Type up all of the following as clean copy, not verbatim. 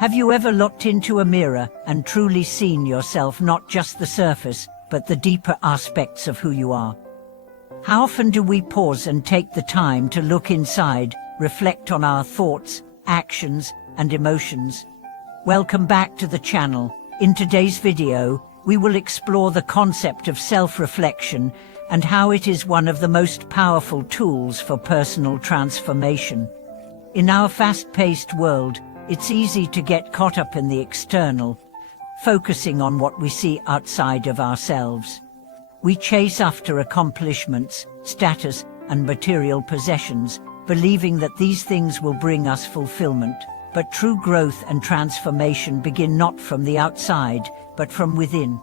Have you ever looked into a mirror and truly seen yourself, not just the surface, but the deeper aspects of who you are? How often do we pause and take the time to look inside, reflect on our thoughts, actions, and emotions? Welcome back to the channel. In today's video, we will explore the concept of self-reflection and how it is one of the most powerful tools for personal transformation. In our fast-paced world, it's easy to get caught up in the external, focusing on what we see outside of ourselves. We chase after accomplishments, status, and material possessions, believing that these things will bring us fulfillment. But true growth and transformation begin not from the outside, but from within.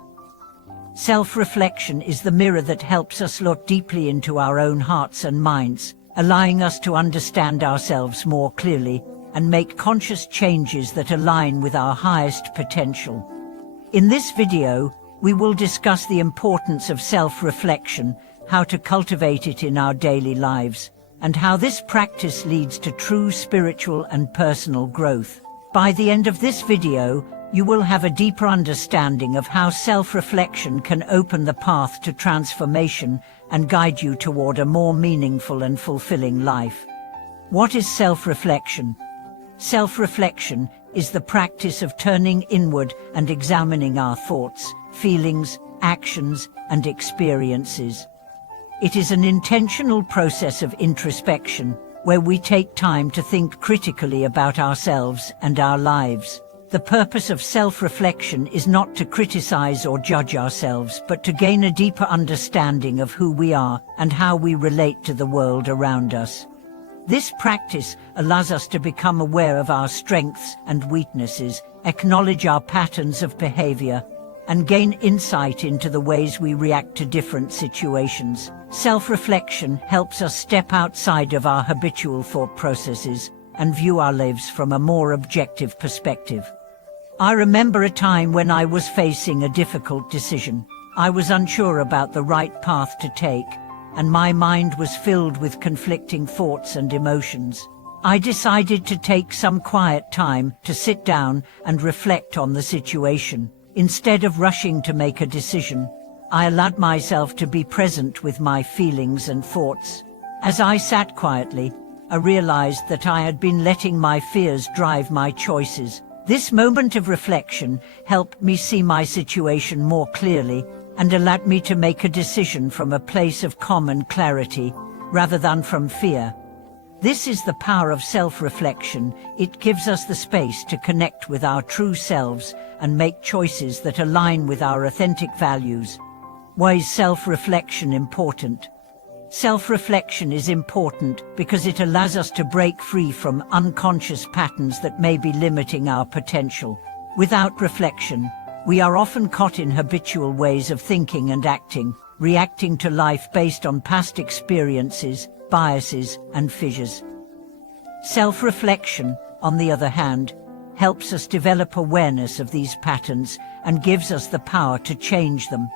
Self-reflection is the mirror that helps us look deeply into our own hearts and minds, allowing us to understand ourselves more clearly and make conscious changes that align with our highest potential. In this video, we will discuss the importance of self-reflection, how to cultivate it in our daily lives, and how this practice leads to true spiritual and personal growth. By the end of this video, you will have a deeper understanding of how self-reflection can open the path to transformation and guide you toward a more meaningful and fulfilling life. What is self-reflection? Self-reflection is the practice of turning inward and examining our thoughts, feelings, actions, and experiences. It is an intentional process of introspection, where we take time to think critically about ourselves and our lives. The purpose of self-reflection is not to criticize or judge ourselves, but to gain a deeper understanding of who we are and how we relate to the world around us. This practice allows us to become aware of our strengths and weaknesses, acknowledge our patterns of behavior, and gain insight into the ways we react to different situations. Self-reflection helps us step outside of our habitual thought processes and view our lives from a more objective perspective. I remember a time when I was facing a difficult decision. I was unsure about the right path to take, and my mind was filled with conflicting thoughts and emotions. I decided to take some quiet time to sit down and reflect on the situation. Instead of rushing to make a decision, I allowed myself to be present with my feelings and thoughts. As I sat quietly, I realized that I had been letting my fears drive my choices. This moment of reflection helped me see my situation more clearly and allowed me to make a decision from a place of calm and clarity, rather than from fear. This is the power of self-reflection. It gives us the space to connect with our true selves and make choices that align with our authentic values. Why is self-reflection important? Self-reflection is important because it allows us to break free from unconscious patterns that may be limiting our potential. Without reflection, we are often caught in habitual ways of thinking and acting, reacting to life based on past experiences, biases, and fissures. Self-reflection, on the other hand, helps us develop awareness of these patterns and gives us the power to change them.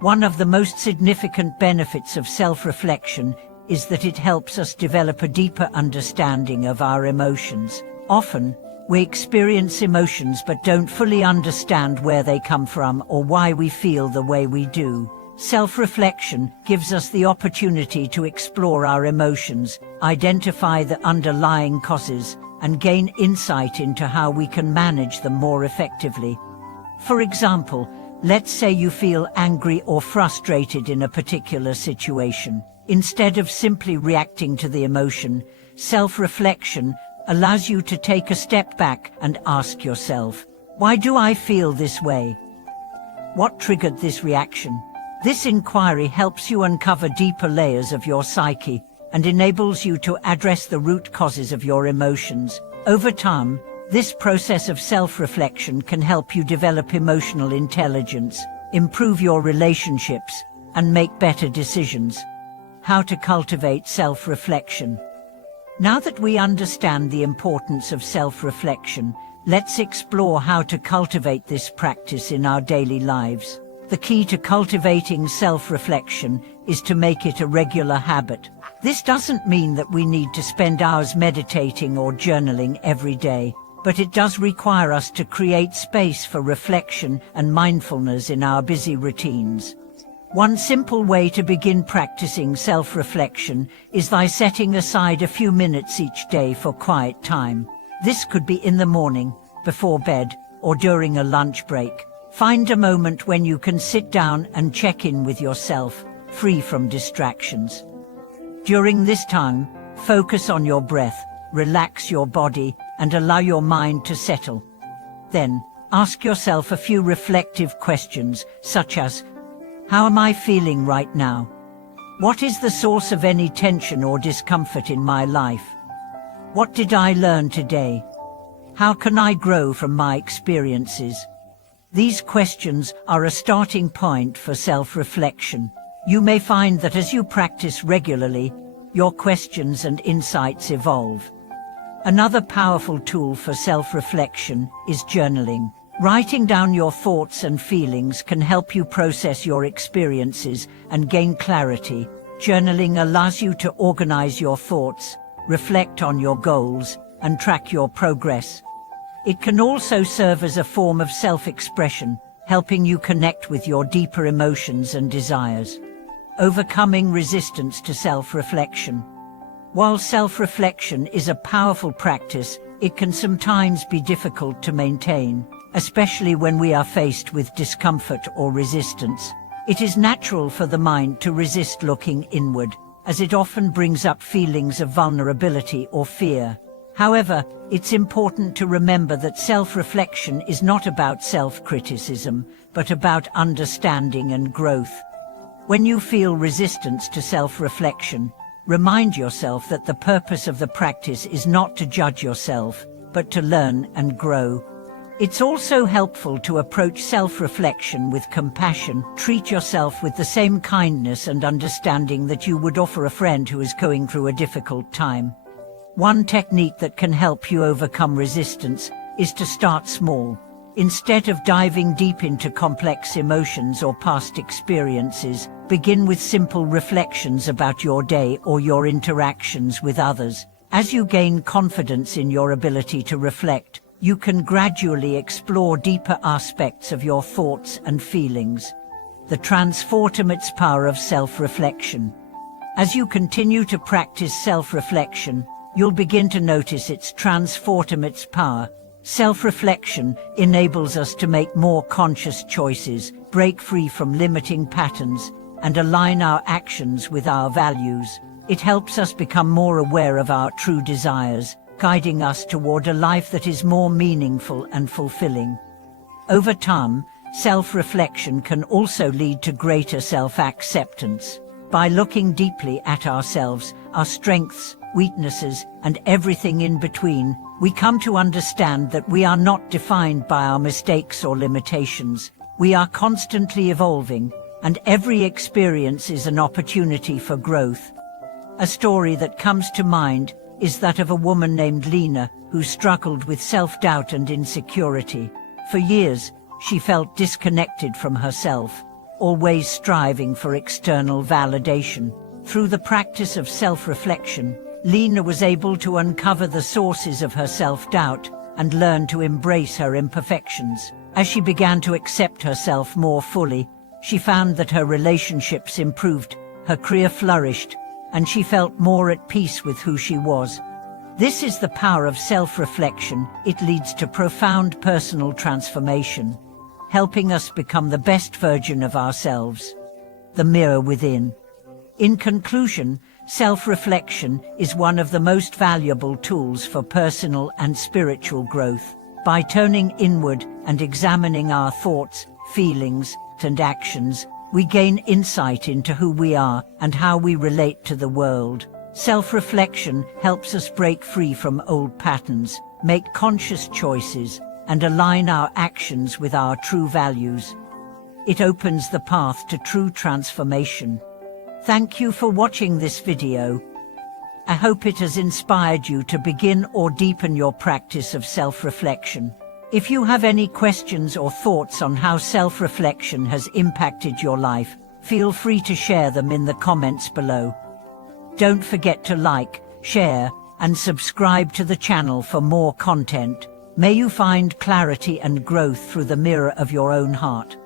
One of the most significant benefits of self-reflection is that it helps us develop a deeper understanding of our emotions. Often, we experience emotions but don't fully understand where they come from or why we feel the way we do. Self-reflection gives us the opportunity to explore our emotions, identify the underlying causes, and gain insight into how we can manage them more effectively. For example, let's say you feel angry or frustrated in a particular situation. Instead of simply reacting to the emotion, self-reflection allows you to take a step back and ask yourself, why do I feel this way? What triggered this reaction? This inquiry helps you uncover deeper layers of your psyche and enables you to address the root causes of your emotions. Over time, this process of self-reflection can help you develop emotional intelligence, improve your relationships, and make better decisions. How to cultivate self-reflection? Now that we understand the importance of self-reflection, let's explore how to cultivate this practice in our daily lives. The key to cultivating self-reflection is to make it a regular habit. This doesn't mean that we need to spend hours meditating or journaling every day. but it does require us to create space for reflection and mindfulness in our busy routines. One simple way to begin practicing self-reflection is by setting aside a few minutes each day for quiet time. This could be in the morning, before bed, or during a lunch break. Find a moment when you can sit down and check in with yourself, free from distractions. During this time, focus on your breath, relax your body, and allow your mind to settle. Then, ask yourself a few reflective questions, such as, how am I feeling right now? What is the source of any tension or discomfort in my life? What did I learn today? How can I grow from my experiences? These questions are a starting point for self-reflection. You may find that as you practice regularly, your questions and insights evolve. Another powerful tool for self-reflection is journaling. Writing down your thoughts and feelings can help you process your experiences and gain clarity. Journaling allows you to organize your thoughts, reflect on your goals, and track your progress. It can also serve as a form of self-expression, helping you connect with your deeper emotions and desires. Overcoming resistance to self-reflection. While self-reflection is a powerful practice, it can sometimes be difficult to maintain, especially when we are faced with discomfort or resistance. It is natural for the mind to resist looking inward, as it often brings up feelings of vulnerability or fear. However, it's important to remember that self-reflection is not about self-criticism, but about understanding and growth. When you feel resistance to self-reflection, remind yourself that the purpose of the practice is not to judge yourself, but to learn and grow. It's also helpful to approach self-reflection with compassion. Treat yourself with the same kindness and understanding that you would offer a friend who is going through a difficult time. One technique that can help you overcome resistance is to start small. Instead of diving deep into complex emotions or past experiences, begin with simple reflections about your day or your interactions with others. As you gain confidence in your ability to reflect, you can gradually explore deeper aspects of your thoughts and feelings. The transformative power of self-reflection. As you continue to practice self-reflection, you'll begin to notice its transformative power. Self-reflection enables us to make more conscious choices, break free from limiting patterns, and align our actions with our values. It helps us become more aware of our true desires, guiding us toward a life that is more meaningful and fulfilling. Over time, self-reflection can also lead to greater self-acceptance. By looking deeply at ourselves, our strengths, weaknesses, and everything in between, we come to understand that we are not defined by our mistakes or limitations. We are constantly evolving, and every experience is an opportunity for growth. A story that comes to mind is that of a woman named Lena, who struggled with self-doubt and insecurity. For years, she felt disconnected from herself, always striving for external validation. Through the practice of self-reflection, Lena was able to uncover the sources of her self-doubt and learn to embrace her imperfections. As she began to accept herself more fully, she found that her relationships improved, her career flourished, and she felt more at peace with who she was. This is the power of self-reflection. It leads to profound personal transformation, helping us become the best version of ourselves. The mirror within. In conclusion, self-reflection is one of the most valuable tools for personal and spiritual growth. By turning inward and examining our thoughts, feelings, and actions, we gain insight into who we are and how we relate to the world. Self-reflection helps us break free from old patterns, make conscious choices, and align our actions with our true values. It opens the path to true transformation. Thank you for watching this video. I hope it has inspired you to begin or deepen your practice of self-reflection. If you have any questions or thoughts on how self-reflection has impacted your life, feel free to share them in the comments below. Don't forget to like, share, and subscribe to the channel for more content. May you find clarity and growth through the mirror of your own heart.